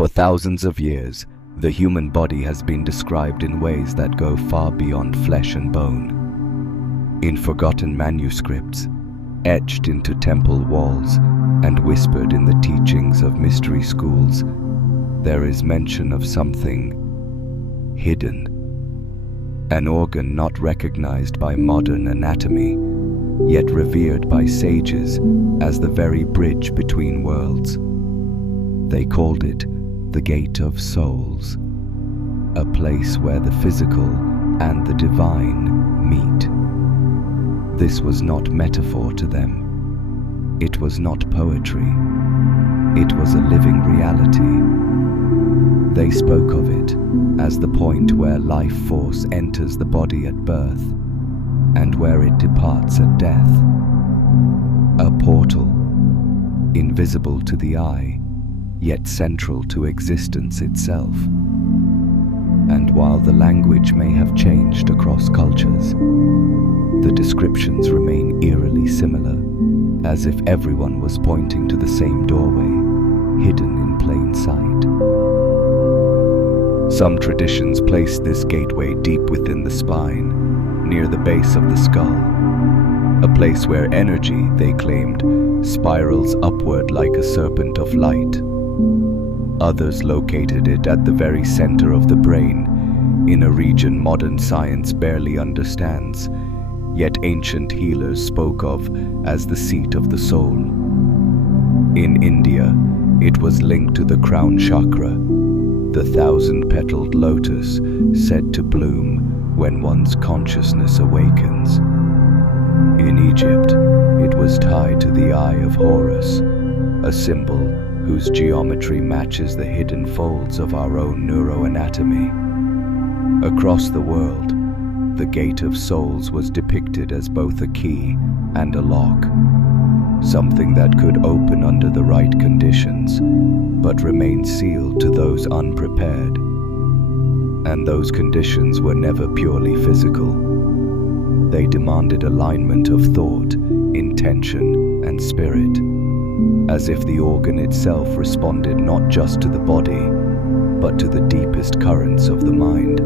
For thousands of years, the human body has been described in ways that go far beyond flesh and bone. In forgotten manuscripts, etched into temple walls, and whispered in the teachings of mystery schools, there is mention of something hidden. An organ not recognized by modern anatomy, yet revered by sages as the very bridge between worlds. They called it the Gate of Souls, a place where the physical and the divine meet. This was not metaphor to them. It was not poetry. It was a living reality. They spoke of it as the point where life force enters the body at birth and where it departs at death. A portal, invisible to the eye, yet central to existence itself. And while the language may have changed across cultures, the descriptions remain eerily similar, as if everyone was pointing to the same doorway, hidden in plain sight. Some traditions place this gateway deep within the spine, near the base of the skull, a place where energy, they claimed, spirals upward like a serpent of light. Others located it at the very center of the brain, in a region modern science barely understands, yet ancient healers spoke of as the seat of the soul. In India, it was linked to the crown chakra, the thousand-petaled lotus said to bloom when one's consciousness awakens. In Egypt, it was tied to the Eye of Horus, a symbol whose geometry matches the hidden folds of our own neuroanatomy. Across the world, the Gate of Souls was depicted as both a key and a lock, something that could open under the right conditions, but remain sealed to those unprepared. And those conditions were never purely physical. They demanded alignment of thought, intention, and spirit, as if the organ itself responded not just to the body, but to the deepest currents of the mind.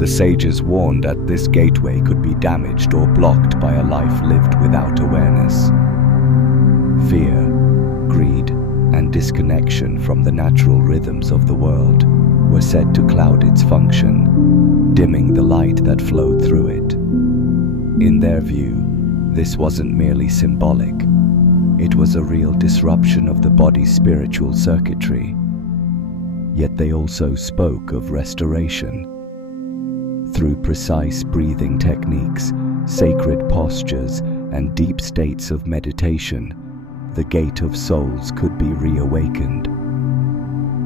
The sages warned that this gateway could be damaged or blocked by a life lived without awareness. Fear, greed, and disconnection from the natural rhythms of the world were said to cloud its function, dimming the light that flowed through it. In their view, this wasn't merely symbolic. It was a real disruption of the body's spiritual circuitry. Yet they also spoke of restoration. Through precise breathing techniques, sacred postures, and deep states of meditation, the Gate of Souls could be reawakened.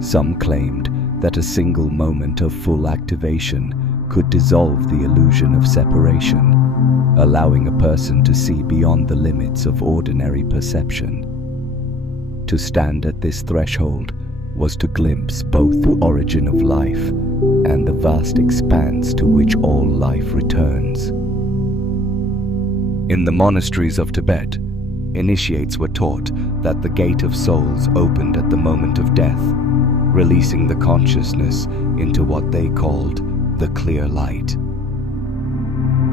Some claimed that a single moment of full activation could dissolve the illusion of separation, allowing a person to see beyond the limits of ordinary perception. To stand at this threshold was to glimpse both the origin of life and the vast expanse to which all life returns. In the monasteries of Tibet, initiates were taught that the Gate of Souls opened at the moment of death, releasing the consciousness into what they called the clear light.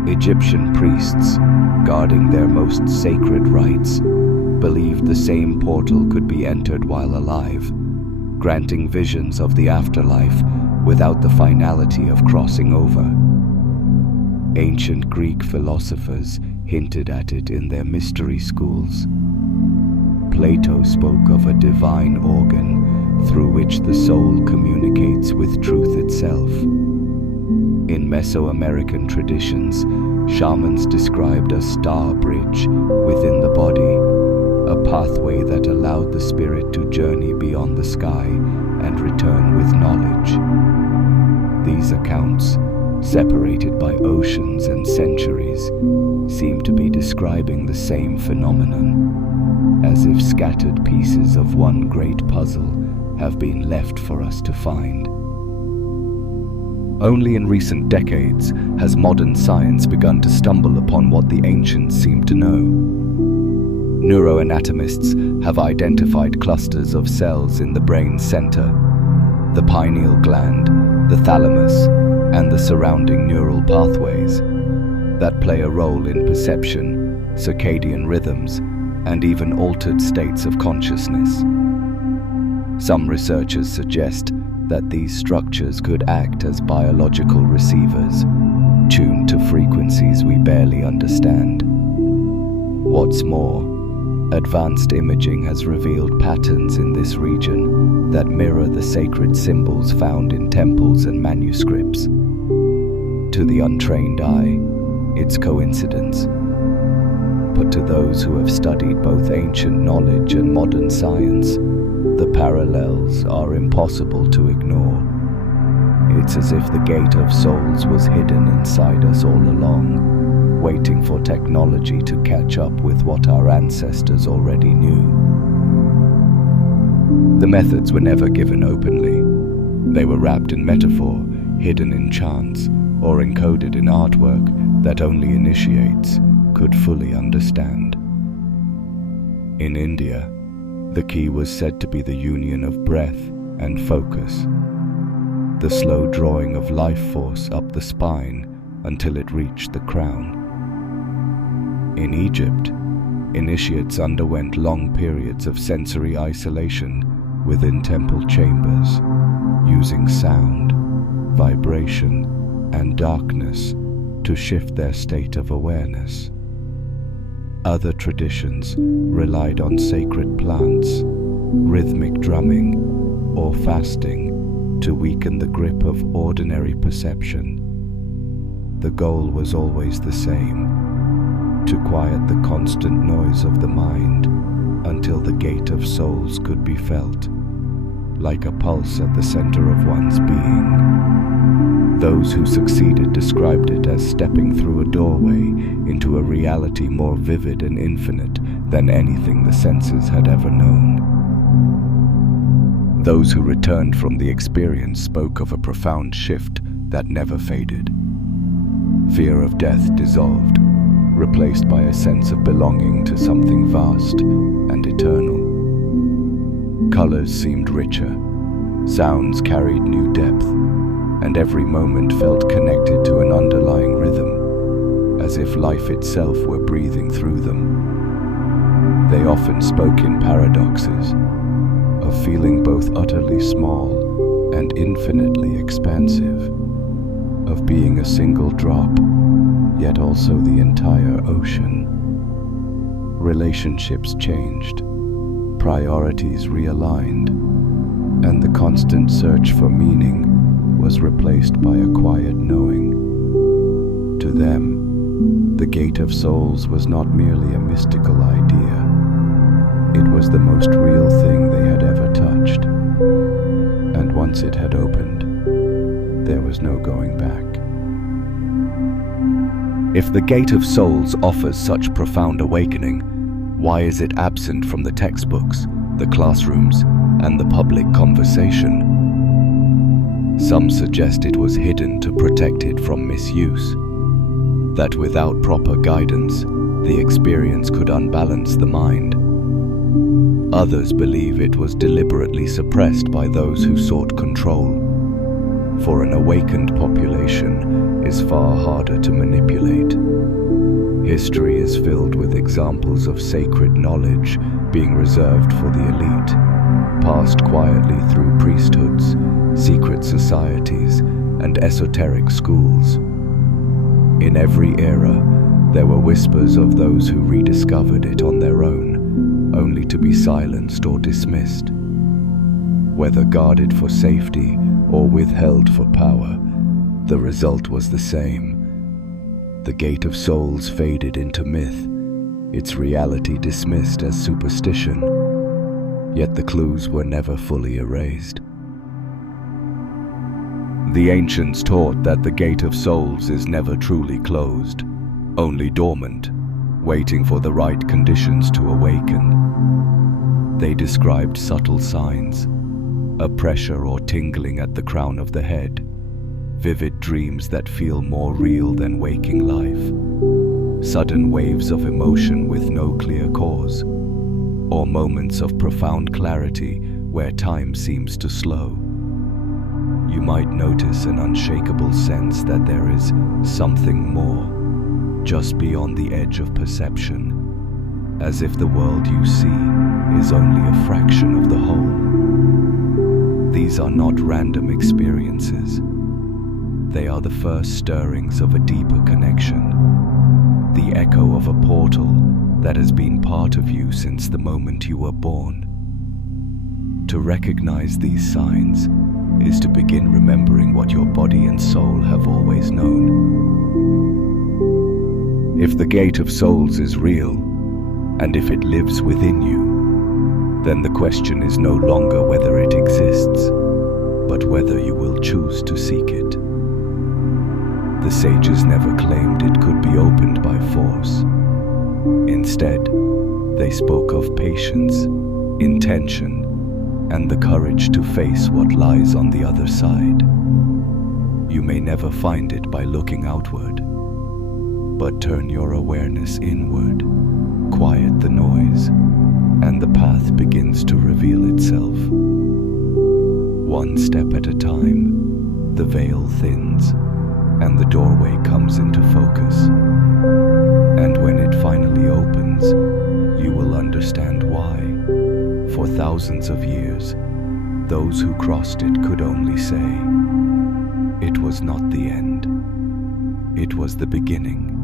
Egyptian priests, guarding their most sacred rites, believed the same portal could be entered while alive, granting visions of the afterlife without the finality of crossing over. Ancient Greek philosophers hinted at it in their mystery schools. Plato spoke of a divine organ through which the soul communicates with truth itself. In Mesoamerican traditions, shamans described a star bridge within the body, a pathway that allowed the spirit to journey beyond the sky and return with knowledge. These accounts, separated by oceans and centuries, seem to be describing the same phenomenon, as if scattered pieces of one great puzzle have been left for us to find. Only in recent decades has modern science begun to stumble upon what the ancients seemed to know. Neuroanatomists have identified clusters of cells in the brain's center, the pineal gland, the thalamus, and the surrounding neural pathways that play a role in perception, circadian rhythms, and even altered states of consciousness. Some researchers suggest that these structures could act as biological receivers, tuned to frequencies we barely understand. What's more, advanced imaging has revealed patterns in this region that mirror the sacred symbols found in temples and manuscripts. To the untrained eye, it's coincidence. But to those who have studied both ancient knowledge and modern science, the parallels are impossible to ignore. It's as if the gate of souls was hidden inside us all along, waiting for technology to catch up with what our ancestors already knew. The methods were never given openly. They were wrapped in metaphor, hidden in chants, or encoded in artwork that only initiates could fully understand. In India, the key was said to be the union of breath and focus, the slow drawing of life force up the spine until it reached the crown. In Egypt, initiates underwent long periods of sensory isolation within temple chambers, using sound, vibration, and darkness to shift their state of awareness. Other traditions relied on sacred plants, rhythmic drumming, or fasting to weaken the grip of ordinary perception. The goal was always the same: to quiet the constant noise of the mind until the gate of souls could be felt, like a pulse at the center of one's being. Those who succeeded described it as stepping through a doorway into a reality more vivid and infinite than anything the senses had ever known. Those who returned from the experience spoke of a profound shift that never faded. Fear of death dissolved, replaced by a sense of belonging to something vast and eternal. Colors seemed richer, sounds carried new depth, and every moment felt connected to an underlying rhythm, as if life itself were breathing through them. They often spoke in paradoxes, of feeling both utterly small and infinitely expansive, of being a single drop, yet also the entire ocean. Relationships changed, priorities realigned, and the constant search for meaning was replaced by a quiet knowing. To them, the Gate of Souls was not merely a mystical idea. It was the most real thing they had ever touched. And once it had opened, there was no going back. If the Gate of Souls offers such profound awakening, why is it absent from the textbooks, the classrooms, and the public conversation? Some suggest it was hidden to protect it from misuse, that without proper guidance, the experience could unbalance the mind. Others believe it was deliberately suppressed by those who sought control, for an awakened population is far harder to manipulate. History is filled with examples of sacred knowledge being reserved for the elite, passed quietly through priesthoods, secret societies, and esoteric schools. In every era, there were whispers of those who rediscovered it on their own, only to be silenced or dismissed. Whether guarded for safety or withheld for power, the result was the same. The Gate of Souls faded into myth, its reality dismissed as superstition, yet the clues were never fully erased. The ancients taught that the Gate of Souls is never truly closed, only dormant, waiting for the right conditions to awaken. They described subtle signs, a pressure or tingling at the crown of the head, vivid dreams that feel more real than waking life. sudden waves of emotion with no clear cause, or moments of profound clarity where time seems to slow. You might notice an unshakable sense that there is something more, just beyond the edge of perception, as if the world you see is only a fraction of the whole. These are not random experiences. They are the first stirrings of a deeper connection, the echo of a portal that has been part of you since the moment you were born. To recognize these signs is to begin remembering what your body and soul have always known. If the gate of souls is real, and if it lives within you, then the question is no longer whether it exists, but whether you will choose to seek it. The sages never claimed it could be opened by force. Instead, they spoke of patience, intention, and the courage to face what lies on the other side. You may never find it by looking outward, but turn your awareness inward, quiet the noise, and the path begins to reveal itself. One step at a time, the veil thins, and the doorway comes into focus. And when it finally opens, you will understand why. For thousands of years, those who crossed it could only say, it was not the end, it was the beginning.